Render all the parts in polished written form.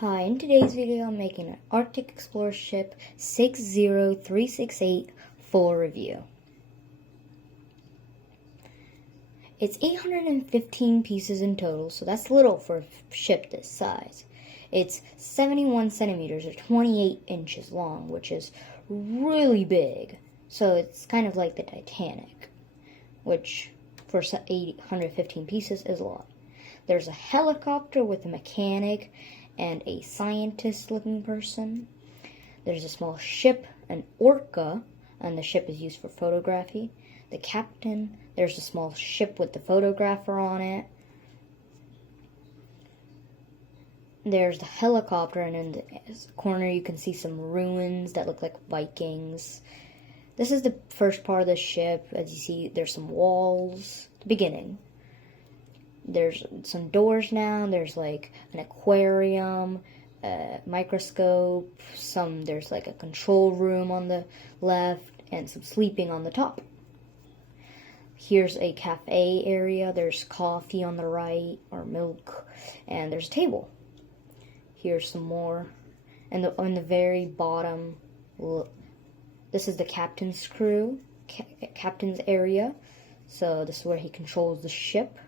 Hi, in today's video I'm making an Arctic Explorer ship 60368 full review. It's 815 pieces in total, so that's little for a ship this size. It's 71 centimeters or 28 inches long, which is really big. So it's kind of like the Titanic, which for 815 pieces is a lot. There's a helicopter with a mechanic and a scientist-looking person. There's a small ship, an orca, and the ship is used for photography. The captain, there's a small ship with the photographer on it. There's the helicopter, and in the corner you can see some ruins that look like Vikings. This is the first part of the ship. As you see, there's some walls, the beginning. There's some doors now. There's like an aquarium, a microscope, there's like a control room on the left, and some sleeping on the top. Here's a cafe area. There's coffee on the right, or milk, and there's a table. Here's some more. And on the very bottom, this is the captain's crew, captain's area. So this is where he controls the ship.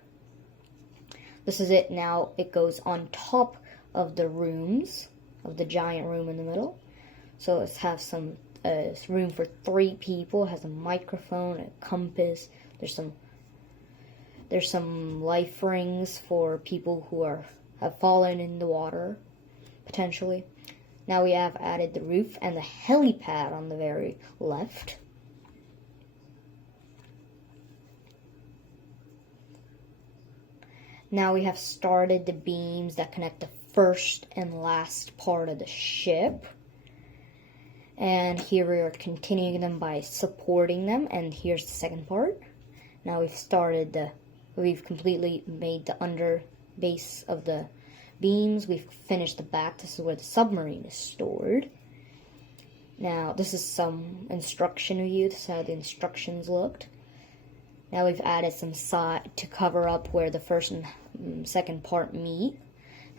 This is it now. It goes on top of the rooms, of the giant room in the middle. So it has some room for 3 people. It has a microphone, a compass. There's some life rings for people who have fallen in the water, potentially. Now we have added the roof and the helipad on the very left. Now we have started the beams that connect the first and last part of the ship. And here we are continuing them by supporting them. And here's the second part. Now we've completely made the under base of the beams. We've finished the back. This is where the submarine is stored. Now this is some instruction view. This is how the instructions looked. Now we've added some side to cover up where the first and second part meet.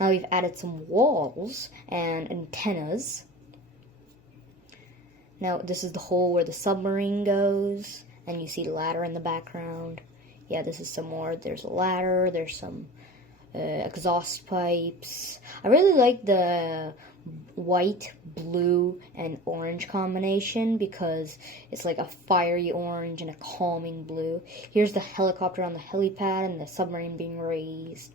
Now we've added some walls and antennas. Now this is the hole where the submarine goes, and you see the ladder in the background. Yeah, this is some more. There's a ladder, there's some exhaust pipes. I really like the white, blue, and orange combination because it's like a fiery orange and a calming blue. Here's the helicopter on the helipad and the submarine being raised.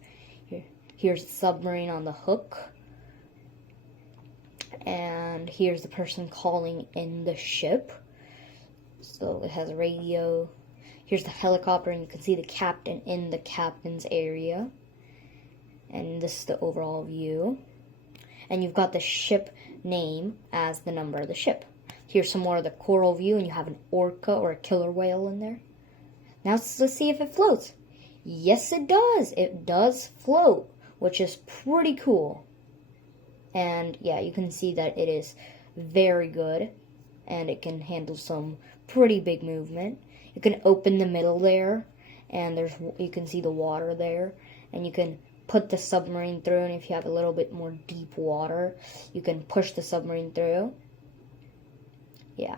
Here's the submarine on the hook. And here's the person calling in the ship. So it has a radio. Here's the helicopter, and you can see the captain in the captain's area. And this is the overall view. And you've got the ship name as the number of the ship. Here's some more of the coral view, and you have an orca or a killer whale in there. Now let's see if it floats. Yes, it does. It does float, which is pretty cool. And yeah, you can see that it is very good, and it can handle some pretty big movement. You can open the middle there, and you can see the water there, and you can put the submarine through, and if you have a little bit more deep water, you can push the submarine through. Yeah,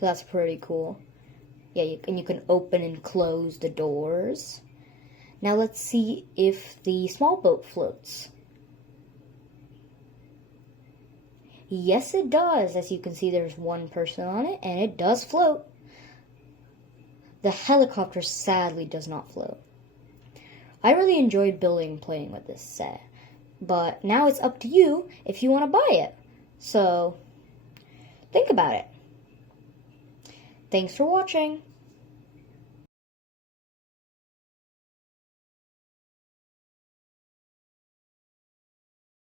so that's pretty cool. Yeah, and you can open and close the doors. Now let's see if the small boat floats. Yes, it does. As you can see, there's one person on it, and it does float. The helicopter sadly does not float. I really enjoyed building and playing with this set, but now it's up to you if you want to buy it. So, think about it. Thanks for watching.